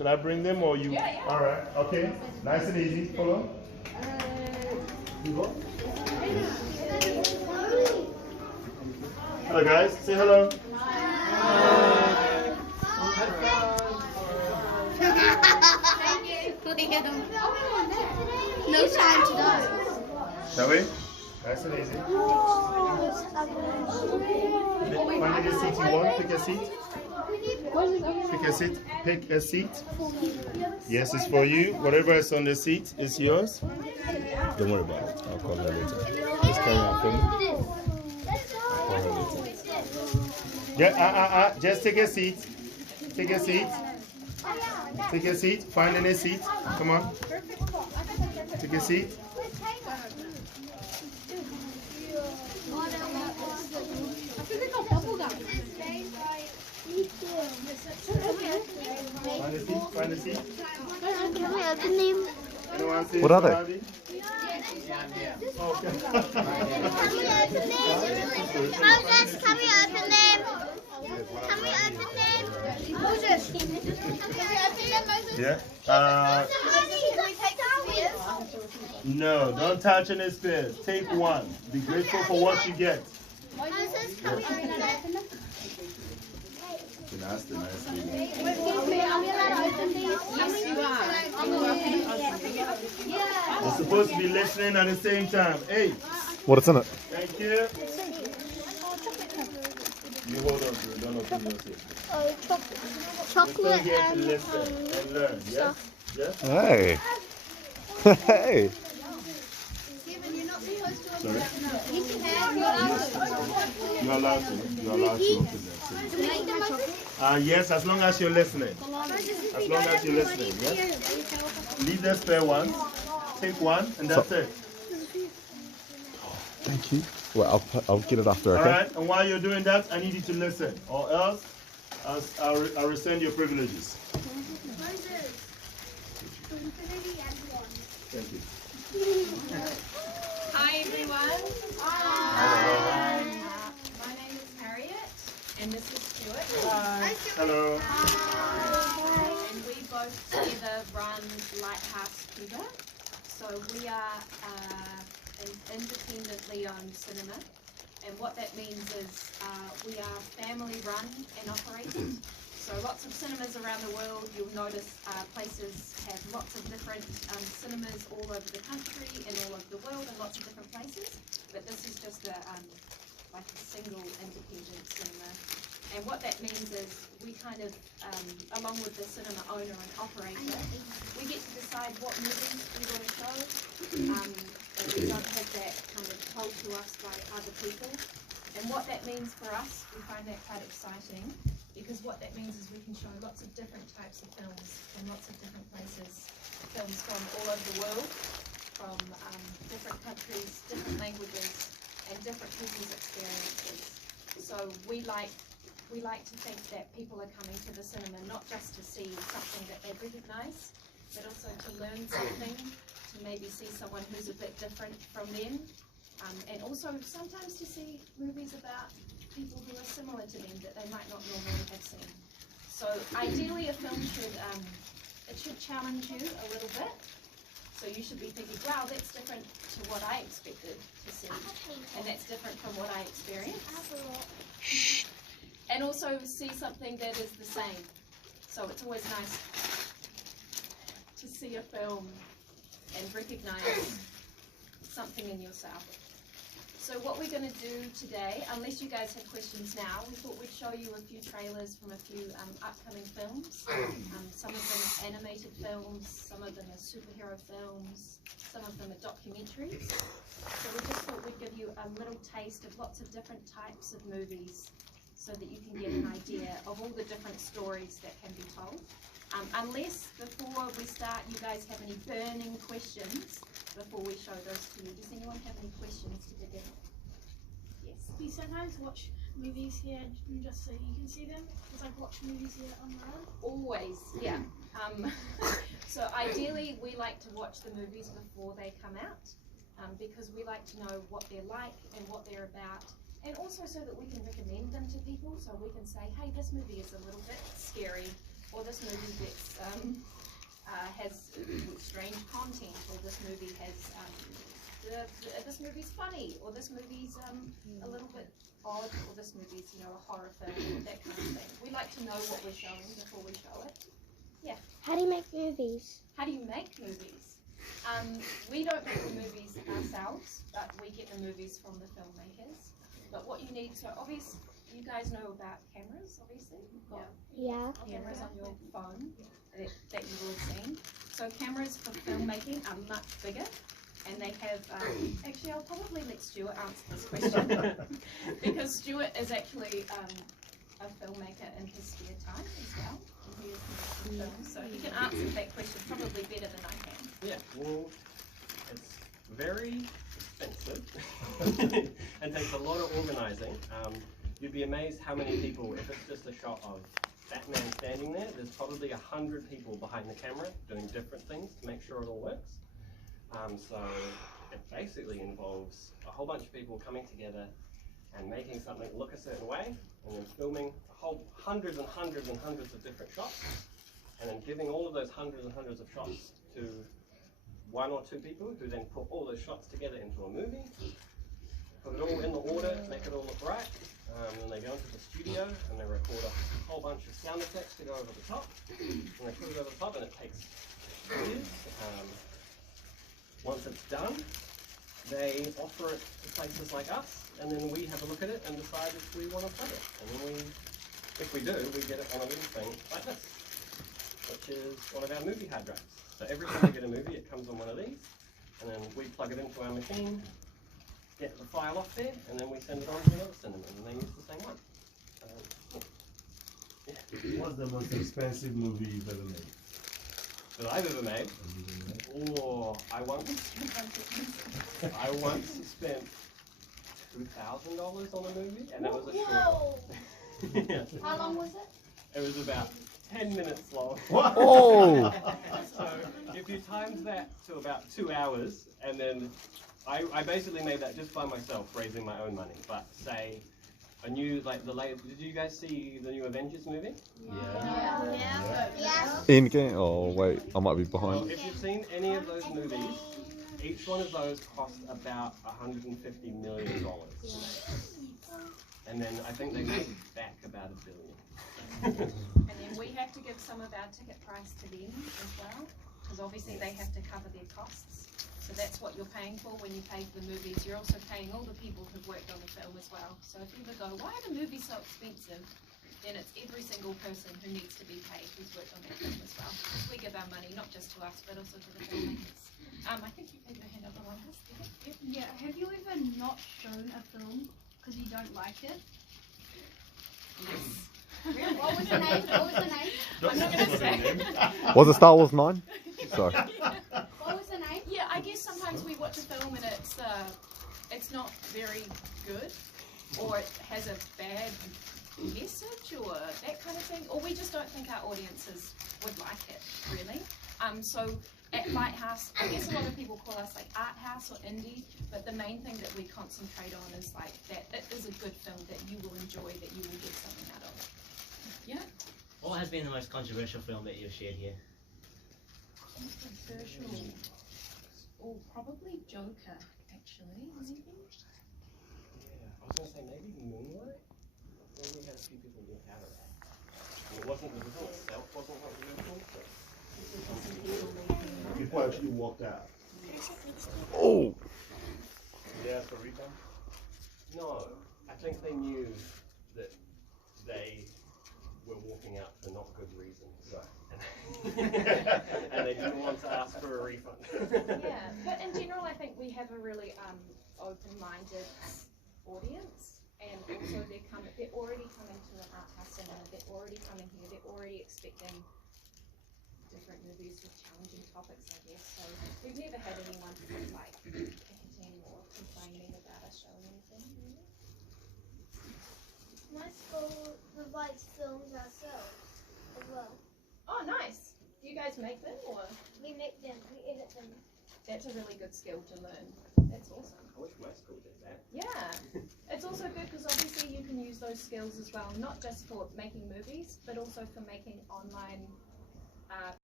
Should I bring them or you? Yeah. All right. Okay. Nice and easy. Follow. You go. Hello, guys. Say hello. No time to die. Shall we? Nice and easy. Find a seat you want. Pick a seat. Pick a seat. Pick a seat. Yes, it's for you. Whatever is on the seat is yours. Don't worry about it. I'll call her later. Just carry on for me. I'll call her later. Yeah, just take a seat. Take a seat. Take a seat. Find any seat. Come on. Take a seat. Find a seat. Find a seat. Can we open them? Anyone say What are they? somebody? Okay. Moses, can we open them? Can we open them? Moses, can we open them, Moses? Yeah. Can we take the spears? No, don't touch any spares. Take one. Be grateful for what you get. Moses, can we open them? You can ask the nice lady. Excuse me, are we allowed to open these? Yes, you are. You're supposed to be listening at the same time. Hey, What's in it? thank you. You hold on to it. Don't open yourself. Oh, We're chocolate here to and listen and learn. Yes? Yes? Hey. Hey. Sorry? You're allowed to. You're allowed to open them. Yes, as long as you're listening. As long as you're listening, yes? Leave the spare one. Take one, and that's it. Thank you. Well, I'll get it after, okay? Alright, and while you're doing that, I need you to listen, or else I'll rescind your privileges. Thank you. Hi everyone. My name is Harriet, and this is Stuart. Hello. And we both together run Lighthouse Cuba. So we are an independently owned cinema, and what that means is we are family run and operated. So lots of cinemas around the world, you'll notice places have lots of different cinemas all over the country and all over the world and lots of different places. But this is just like a single independent cinema. And what that means is we kind of, along with the cinema owner and operator, we get to decide what movies we want to show. And we don't have that kind of told to us by other people. And what that means for us, we find that quite exciting, because what that means is we can show lots of different types of films from lots of different places, films from all over the world, from different countries, different languages, and different people's experiences. So we like to think that people are coming to the cinema not just to see something that they recognise, but also to learn something, to maybe see someone who's a bit different from them, and also sometimes to see movies about people who are similar to them that they might not normally have seen. So ideally a film should challenge you a little bit. So you should be thinking, wow, that's different to what I expected to see, and that's different from what I experienced. And also see something that is the same. So it's always nice to see a film and recognise something in yourself. So what we're going to do today, unless you guys have questions now, we thought we'd show you a few trailers from a few upcoming films. Some of them are animated films, some of them are superhero films, some of them are documentaries. So we just thought we'd give you a little taste of lots of different types of movies so that you can get an idea of all the different stories that can be told. Unless before we start you guys have any burning questions before we show those to you. Does anyone have any questions to begin? Yes. Do you sometimes watch movies here just so you can see them? Because I've watched movies here online. Always, yeah. So ideally we like to watch the movies before they come out, because we like to know what they're like and what they're about, and also so that we can recommend them to people, so we can say, hey, this movie is a little bit scary, or this movie gets content, or this movie has this movie's funny, or this movie's a little bit odd, or this movie's a horror film, that kind of thing. We like to know what we're showing before we show it. Yeah. How do you make movies? How do you make movies? We don't make the movies ourselves, but we get the movies from the filmmakers. But what you need, so obviously, you guys know about cameras, obviously. You've got Yeah. cameras on your phone that you will have seen. So cameras for filmmaking are much bigger, and they have, actually I'll probably let Stuart answer this question, because Stuart is actually a filmmaker in his spare time as well. And he is making films, so he can answer that question probably better than I can. Yeah, well, it's very expensive and takes a lot of organising. You'd be amazed how many people, if it's just a shot of Batman standing there, there's probably 100 people behind the camera doing different things to make sure it all works. So it basically involves a whole bunch of people coming together and making something look a certain way, and then filming hundreds and hundreds and hundreds of different shots, and then giving all of those hundreds and hundreds of shots to one or two people who then put all those shots together into a movie, put it all in the order, make it all look right, and they go into the studio and they record a whole bunch of sound effects to go over the top, and they put it over the top, and it takes years. Once it's done, they offer it to places like us, and then we have a look at it and decide if we want to play it. And then if we do, we get it on a little thing like this, which is one of our movie hard drives. So every time we get a movie, it comes on one of these, and then we plug it into our machine, get the file off there, and then we send it on to another cinema, and they use the same one. What's the most expensive movie you've ever made? That I've ever made? Oh, I once spent $2,000 on a movie, and that was a short. Yeah. How long was it? It was about 10 minutes long. Oh! So if you times that to about 2 hours, and then I basically made that just by myself, raising my own money. But say a new, like the late, did you guys see the new Avengers movie? Yes. In-game? Oh, wait. I might be behind. If you've seen any of those movies, each one of those cost about $150 million. And then I think they made back about $1 billion. And then we have to give some of our ticket price to them as well, because obviously they have to cover their costs. So that's what you're paying for when you pay for the movies. You're also paying all the people who've worked on the film as well. So if you ever go, why are the movies so expensive? Then it's every single person who needs to be paid who's worked on that film as well. Because we give our money not just to us, but also to the filmmakers. I think you had your hand up on one. Yeah, have you ever not shown a film because you don't like it? Yes. What was the name? What was the name? I'm not going to say. Was it Star Wars 9? Sorry. What was the name? Yeah, I guess sometimes we watch a film and it's not very good, or it has a bad message, or that kind of thing, or we just don't think our audiences would like it, really. So at Lighthouse, I guess a lot of people call us like art house or indie, but the main thing that we concentrate on is like that it is a good film that you will enjoy, that you will get something out of. Yeah. What has been the most controversial film that you've shared here? Controversial. Oh, probably Joker, actually. Maybe. Yeah, I was going to say maybe Moonlight. Then we had a few people walk out of that. It wasn't, the film itself wasn't controversial, but People actually walked out. Oh! Did they ask for a refund? no, I think they knew that they were walking out for not good reasons. And they didn't want to ask for a refund. Yeah, but in general, I think we have a really open-minded audience, and also they're already coming to an art house cinema. They're already coming here. They're already expecting different movies with challenging topics, I guess. So we've never had anyone like picketing or complaining about us showing anything. Really. My school provides films ourselves as well. Oh, nice. Do you guys make them, or? We make them, we edit them. That's a really good skill to learn. That's awesome. I wish my school did that. Yeah, it's also good because obviously you can use those skills as well, not just for making movies, but also for making online